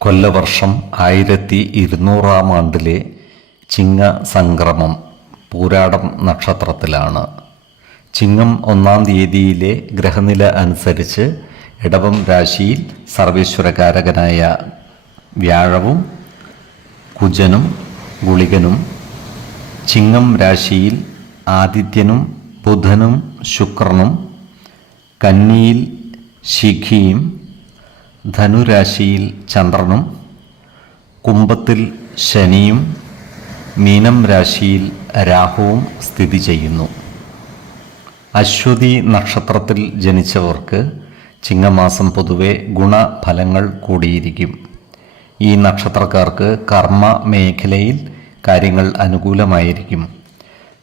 കൊല്ലവർഷം ആയിരത്തി ഇരുന്നൂറാം ആണ്ടിലെ ചിങ്ങ സംക്രമം പൂരാടം നക്ഷത്രത്തിലാണ്. ചിങ്ങം ഒന്നാം തീയതിയിലെ ഗ്രഹനില അനുസരിച്ച് ഇടവം രാശിയിൽ സർവേശ്വരകാരകനായ വ്യാഴവും കുജനും ഗുളികനും ചിങ്ങം രാശിയിൽ ആദിത്യനും ബുധനും ശുക്രനും കന്നിയിൽ ശിഖിയും ധനുരാശിയിൽ ചന്ദ്രനും കുംഭത്തിൽ ശനിയും മീനം രാശിയിൽ രാഹുവും സ്ഥിതി ചെയ്യുന്നു. അശ്വതി നക്ഷത്രത്തിൽ ജനിച്ചവർക്ക് ചിങ്ങമാസം പൊതുവെ ഗുണഫലങ്ങൾ കൂടിയിരിക്കും. ഈ നക്ഷത്രക്കാർക്ക് കർമ്മ മേഖലയിൽ കാര്യങ്ങൾ അനുകൂലമായിരിക്കും.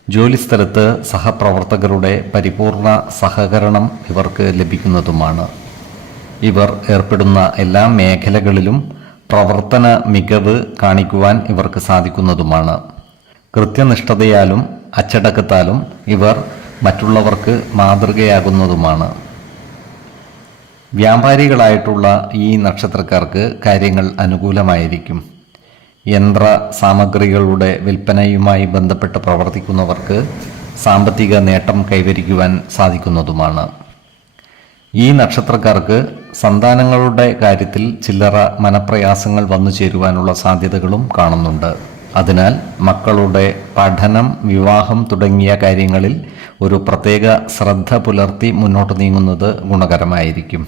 ജോലിസ്ഥലത്ത് സഹപ്രവർത്തകരുടെ പരിപൂർണ സഹകരണം ഇവർക്ക് ലഭിക്കുന്നതുമാണ്. ഇവർ ഏർപ്പെടുന്ന എല്ലാ മേഖലകളിലും പ്രവർത്തന മികവ് കാണിക്കുവാൻ ഇവർക്ക് സാധിക്കുന്നതുമാണ്. കൃത്യനിഷ്ഠതയാലും അച്ചടക്കത്താലും ഇവർ മറ്റുള്ളവർക്ക് മാതൃകയാകുന്നതുമാണ്. വ്യാപാരികളായിട്ടുള്ള ഈ നക്ഷത്രക്കാർക്ക് കാര്യങ്ങൾ അനുകൂലമായിരിക്കും. യന്ത്ര സാമഗ്രികളുടെ വിൽപ്പനയുമായി ബന്ധപ്പെട്ട് പ്രവർത്തിക്കുന്നവർക്ക് സാമ്പത്തിക നേട്ടം കൈവരിക്കുവാൻ സാധിക്കുന്നതുമാണ്. ഈ നക്ഷത്രക്കാർക്ക് സന്താനങ്ങളുടെ കാര്യത്തിൽ ചില്ലറ മനപ്രയാസങ്ങൾ വന്നു ചേരുവാനുള്ള സാധ്യതകളും കാണുന്നുണ്ട്. അതിനാൽ മക്കളുടെ പഠനം വിവാഹം തുടങ്ങിയ കാര്യങ്ങളിൽ ഒരു പ്രത്യേക ശ്രദ്ധ പുലർത്തി മുന്നോട്ട് നീങ്ങുന്നത് ഗുണകരമായിരിക്കും.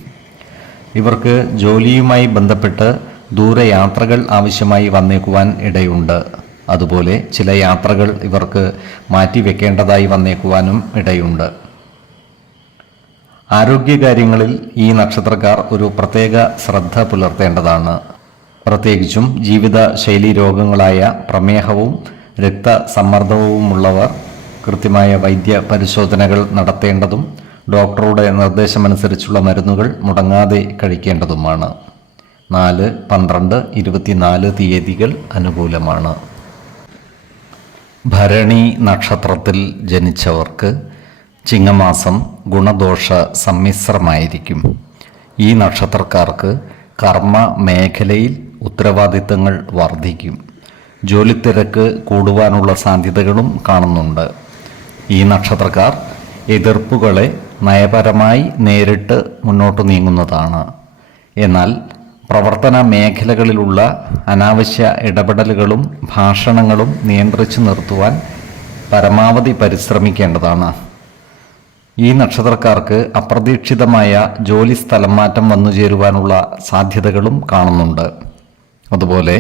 ഇവർക്ക് ജോലിയുമായി ബന്ധപ്പെട്ട് ദൂരയാത്രകൾ ആവശ്യമായി വന്നേക്കുവാൻ ഇടയുണ്ട്. അതുപോലെ ചില യാത്രകൾ ഇവർക്ക് മാറ്റിവെക്കേണ്ടതായി വന്നേക്കുവാനും ഇടയുണ്ട്. ആരോഗ്യകാര്യങ്ങളിൽ ഈ നക്ഷത്രക്കാർ ഒരു പ്രത്യേക ശ്രദ്ധ പുലർത്തേണ്ടതാണ്. പ്രത്യേകിച്ചും ജീവിത ശൈലി രോഗങ്ങളായ പ്രമേഹവും രക്തസമ്മർദ്ദവുമുള്ളവർ കൃത്യമായ വൈദ്യ പരിശോധനകൾ നടത്തേണ്ടതും ഡോക്ടറുടെ നിർദ്ദേശമനുസരിച്ചുള്ള മരുന്നുകൾ മുടങ്ങാതെ കഴിക്കേണ്ടതുമാണ്. നാല് പന്ത്രണ്ട് ഇരുപത്തിനാല് തീയതികൾ അനുകൂലമാണ്. ഭരണി നക്ഷത്രത്തിൽ ജനിച്ചവർക്ക് ചിങ്ങമാസം ഗുണദോഷ സമ്മിശ്രമായിരിക്കും. ഈ നക്ഷത്രക്കാർക്ക് കർമ്മ മേഖലയിൽ ഉത്തരവാദിത്തങ്ങൾ വർദ്ധിക്കും. ജോലിത്തിരക്ക് കൂടുവാനുള്ള സാധ്യതകളും കാണുന്നുണ്ട്. ഈ നക്ഷത്രക്കാർ എതിർപ്പുകളെ നയപരമായി നേരിട്ട് മുന്നോട്ട് നീങ്ങുന്നതാണ്. എന്നാൽ പ്രവർത്തന മേഖലകളിലുള്ള അനാവശ്യ ഇടപെടലുകളും ഭാഷണങ്ങളും നിയന്ത്രിച്ചു നിർത്തുവാൻ പരമാവധി പരിശ്രമിക്കേണ്ടതാണ്. ഈ നക്ഷത്രക്കാർക്ക് അപ്രതീക്ഷിതമായ ജോലി സ്ഥലം മാറ്റം വന്നു ചേരുവാനുള്ള സാധ്യതകളും കാണുന്നുണ്ട്. അതുപോലെ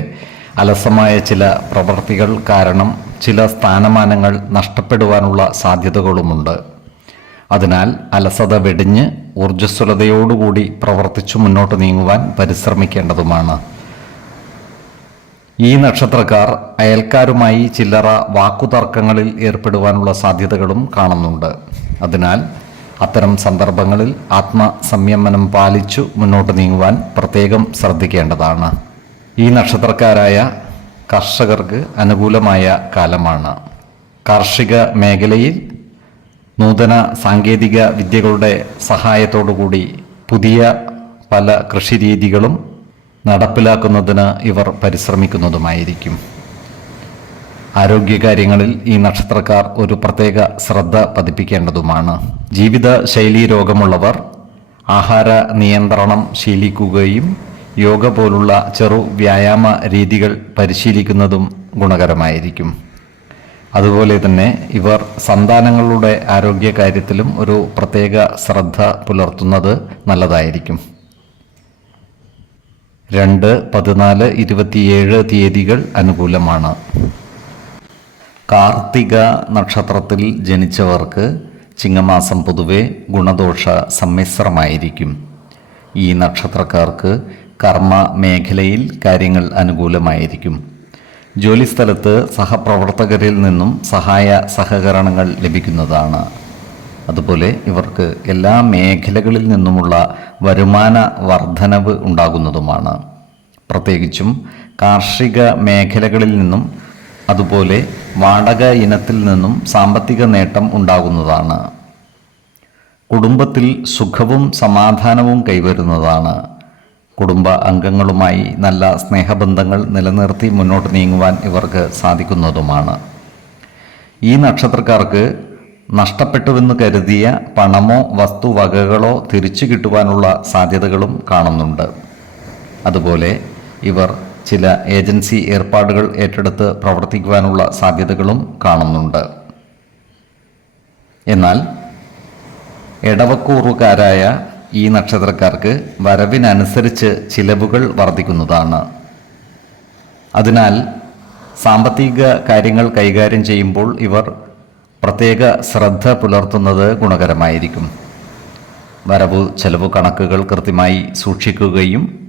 അലസമായ ചില പ്രവൃത്തികൾ കാരണം ചില സ്ഥാനമാനങ്ങൾ നഷ്ടപ്പെടുവാനുള്ള സാധ്യതകളുമുണ്ട്. അതിനാൽ അലസത വെടിഞ്ഞ് ഊർജസ്വലതയോടുകൂടി പ്രവർത്തിച്ചു മുന്നോട്ട് നീങ്ങുവാൻ പരിശ്രമിക്കേണ്ടതുമാണ്. ഈ നക്ഷത്രക്കാർ അയൽക്കാരുമായി ചില്ലറ വാക്കുതർക്കങ്ങളിൽ ഏർപ്പെടുവാനുള്ള സാധ്യതകളും കാണുന്നുണ്ട്. അതിനാൽ അത്തരം സന്ദർഭങ്ങളിൽ ആത്മസംയമനം പാലിച്ചു മുന്നോട്ട് നീങ്ങുവാൻ പ്രത്യേകം ശ്രദ്ധിക്കേണ്ടതാണ്. ഈ നക്ഷത്രക്കാരായ കർഷകർക്ക് അനുകൂലമായ കാലമാണ്. കാർഷിക മേഖലയിൽ നൂതന സാങ്കേതിക വിദ്യകളുടെ സഹായത്തോടുകൂടി പുതിയ പല കൃഷിരീതികളും നടപ്പിലാക്കുന്നതിന് ഇവർ പരിശ്രമിക്കുന്നതുമായിരിക്കും. ആരോഗ്യകാര്യങ്ങളിൽ ഈ നക്ഷത്രക്കാർ ഒരു പ്രത്യേക ശ്രദ്ധ പതിപ്പിക്കേണ്ടതുമാണ്. ജീവിത ശൈലീ രോഗമുള്ളവർ ആഹാര നിയന്ത്രണം ശീലിക്കുകയും യോഗ പോലുള്ള ചെറു വ്യായാമ രീതികൾ പരിശീലിക്കുന്നതും ഗുണകരമായിരിക്കും. അതുപോലെ തന്നെ ഇവർ സന്താനങ്ങളുടെ ആരോഗ്യകാര്യത്തിലും ഒരു പ്രത്യേക ശ്രദ്ധ പുലർത്തുന്നത് നല്ലതായിരിക്കും. രണ്ട് പതിനാല് ഇരുപത്തിയേഴ് തീയതികൾ അനുകൂലമാണ്. കാർത്തിക നക്ഷത്രത്തിൽ ജനിച്ചവർക്ക് ചിങ്ങമാസം പൊതുവെ ഗുണദോഷ സമ്മിശ്രമായിരിക്കും. ഈ നക്ഷത്രക്കാർക്ക് കർമ്മ മേഖലയിൽ കാര്യങ്ങൾ അനുകൂലമായിരിക്കും. ജോലിസ്ഥലത്ത് സഹപ്രവർത്തകരിൽ നിന്നും സഹായ സഹകരണങ്ങൾ ലഭിക്കുന്നതാണ്. അതുപോലെ ഇവർക്ക് എല്ലാ മേഖലകളിൽ നിന്നുമുള്ള വരുമാന വർധനവ് ഉണ്ടാകുന്നതുമാണ്. പ്രത്യേകിച്ചും കാർഷിക മേഖലകളിൽ നിന്നും അതുപോലെ വാടക ഇനത്തിൽ നിന്നും സാമ്പത്തിക നേട്ടം ഉണ്ടാകുന്നതാണ്. കുടുംബത്തിൽ സുഖവും സമാധാനവും കൈവരുന്നതാണ്. കുടുംബ അംഗങ്ങളുമായി നല്ല സ്നേഹബന്ധങ്ങൾ നിലനിർത്തി മുന്നോട്ട് നീങ്ങുവാൻ ഇവർക്ക് സാധിക്കുന്നതുമാണ്. ഈ നക്ഷത്രക്കാർക്ക് നഷ്ടപ്പെട്ടുവെന്ന് കരുതിയ പണമോ വസ്തുവകകളോ തിരിച്ചു കിട്ടുവാനുള്ള സാധ്യതകളും കാണുന്നുണ്ട്. അതുപോലെ ഇവർ ചില ഏജൻസി ഏർപ്പാടുകൾ ഏറ്റെടുത്ത് പ്രവർത്തിക്കുവാനുള്ള സാധ്യതകളും കാണുന്നുണ്ട്. എന്നാൽ ഇടവക്കൂറുകാരായ ഈ നക്ഷത്രക്കാർക്ക് വരവിനനുസരിച്ച് ചിലവുകൾ വർദ്ധിക്കുന്നതാണ്. അതിനാൽ സാമ്പത്തിക കാര്യങ്ങൾ കൈകാര്യം ചെയ്യുമ്പോൾ ഇവർ പ്രത്യേക ശ്രദ്ധ പുലർത്തുന്നത് ഗുണകരമായിരിക്കും. വരവ് ചെലവ് കണക്കുകൾ കൃത്യമായി സൂക്ഷിക്കുകയും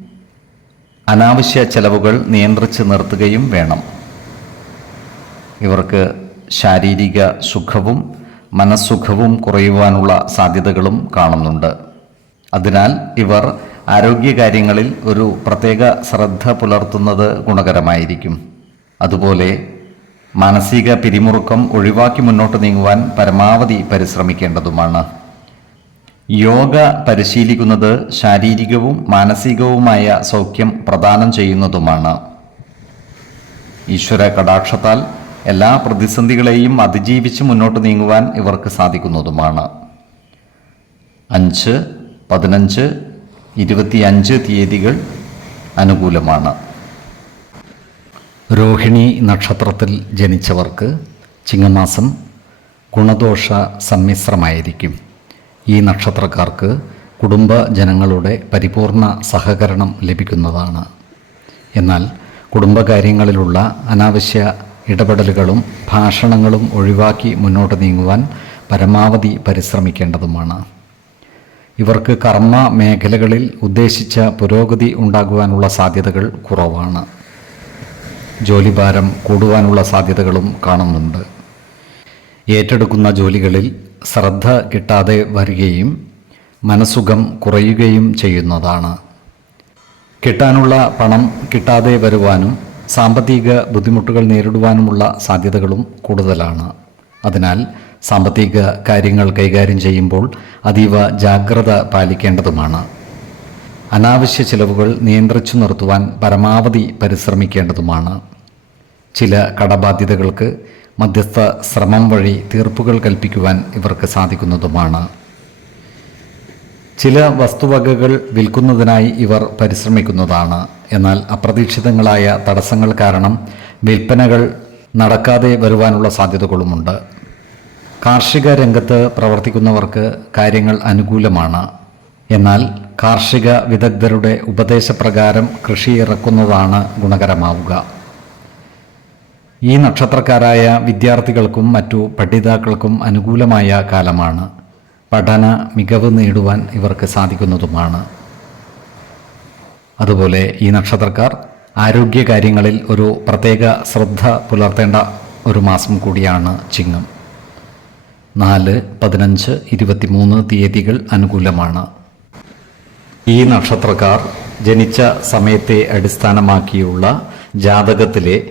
അനാവശ്യ ചെലവുകൾ നിയന്ത്രിച്ച് നിർത്തുകയും വേണം. ഇവർക്ക് ശാരീരിക സുഖവും മനസ്സുഖവും കുറയുവാനുള്ള സാധ്യതകളും കാണുന്നുണ്ട്. അതിനാൽ ഇവർ ആരോഗ്യകാര്യങ്ങളിൽ ഒരു പ്രത്യേക ശ്രദ്ധ പുലർത്തുന്നത് ഗുണകരമായിരിക്കും. അതുപോലെ മാനസിക പിരിമുറുക്കം ഒഴിവാക്കി മുന്നോട്ട് നീങ്ങുവാൻ പരമാവധി പരിശ്രമിക്കേണ്ടതുമാണ്. യോഗ പരിശീലിക്കുന്നത് ശാരീരികവും മാനസികവുമായ സൗഖ്യം പ്രദാനം ചെയ്യുന്നതുമാണ്. ഈശ്വര കടാക്ഷത്താൽ എല്ലാ പ്രതിസന്ധികളെയും അതിജീവിച്ച് മുന്നോട്ട് നീങ്ങുവാൻ ഇവർക്ക് സാധിക്കുന്നതുമാണ്. അഞ്ച് പതിനഞ്ച് ഇരുപത്തിയഞ്ച് തീയതികൾ അനുകൂലമാണ്. രോഹിണി നക്ഷത്രത്തിൽ ജനിച്ചവർക്ക് ചിങ്ങമാസം ഗുണദോഷ സമ്മിശ്രമായിരിക്കും. ഈ നക്ഷത്രക്കാർക്ക് കുടുംബ ജനങ്ങളുടെ പരിപൂർണ സഹകരണം ലഭിക്കുന്നതാണ്. എന്നാൽ കുടുംബകാര്യങ്ങളിലുള്ള അനാവശ്യ ഇടപെടലുകളും ഭാഷണങ്ങളും ഒഴിവാക്കി മുന്നോട്ട് നീങ്ങുവാൻ പരമാവധി പരിശ്രമിക്കേണ്ടതുമാണ്. ഇവർക്ക് കർമ്മ മേഖലകളിൽ ഉദ്ദേശിച്ച പുരോഗതി ഉണ്ടാകുവാനുള്ള സാധ്യതകൾ കുറവാണ്. ജോലിഭാരം കൂടുവാനുള്ള സാധ്യതകളും കാണുന്നുണ്ട്. ഏറ്റെടുക്കുന്ന ജോലികളിൽ ശ്രദ്ധ കിട്ടാതെ വരികയും മനസ്സുഖം കുറയുകയും ചെയ്യുന്നതാണ്. കിട്ടാനുള്ള പണം കിട്ടാതെ വരുവാനും സാമ്പത്തിക ബുദ്ധിമുട്ടുകൾ നേരിടുവാനുമുള്ള സാധ്യതകളും കൂടുതലാണ്. അതിനാൽ സാമ്പത്തിക കാര്യങ്ങൾ കൈകാര്യം ചെയ്യുമ്പോൾ അതീവ ജാഗ്രത പാലിക്കേണ്ടതുമാണ്. അനാവശ്യ ചിലവുകൾ നിയന്ത്രിച്ചു നിർത്തുവാൻ പരമാവധി പരിശ്രമിക്കേണ്ടതുമാണ്. ചില കടബാധ്യതകൾക്ക് മധ്യസ്ഥ ശ്രമം വഴി തീർപ്പുകൾ കൽപ്പിക്കുവാൻ ഇവർക്ക് സാധിക്കുന്നതുമാണ്. ചില വസ്തുവകകൾ വിൽക്കുന്നതിനായി ഇവർ പരിശ്രമിക്കുന്നതാണ്. എന്നാൽ അപ്രതീക്ഷിതങ്ങളായ തടസ്സങ്ങൾ കാരണം വിൽപ്പനകൾ നടക്കാതെ വരുവാനുള്ള സാധ്യതകളുമുണ്ട്. കാർഷിക രംഗത്ത് പ്രവർത്തിക്കുന്നവർക്ക് കാര്യങ്ങൾ അനുകൂലമാണ്. എന്നാൽ കാർഷിക വിദഗ്ധരുടെ ഉപദേശപ്രകാരം കൃഷി ഇറക്കുന്നതാണ് ഗുണകരമാവുക. ഈ നക്ഷത്രക്കാരായ വിദ്യാർത്ഥികൾക്കും മറ്റു പഠിതാക്കൾക്കും അനുകൂലമായ കാലമാണ്. പഠന മികവ് നേടുവാൻ ഇവർക്ക് സാധിക്കുന്നതുമാണ്. അതുപോലെ ഈ നക്ഷത്രക്കാർ ആരോഗ്യകാര്യങ്ങളിൽ ഒരു പ്രത്യേക ശ്രദ്ധ പുലർത്തേണ്ട ഒരു മാസം കൂടിയാണ് ചിങ്ങം. നാല് പതിനഞ്ച് ഇരുപത്തിമൂന്ന് തീയതികൾ അനുകൂലമാണ്. ഈ നക്ഷത്രക്കാർ ജനിച്ച സമയത്തെ അടിസ്ഥാനമാക്കിയുള്ള ജാതകത്തിലെ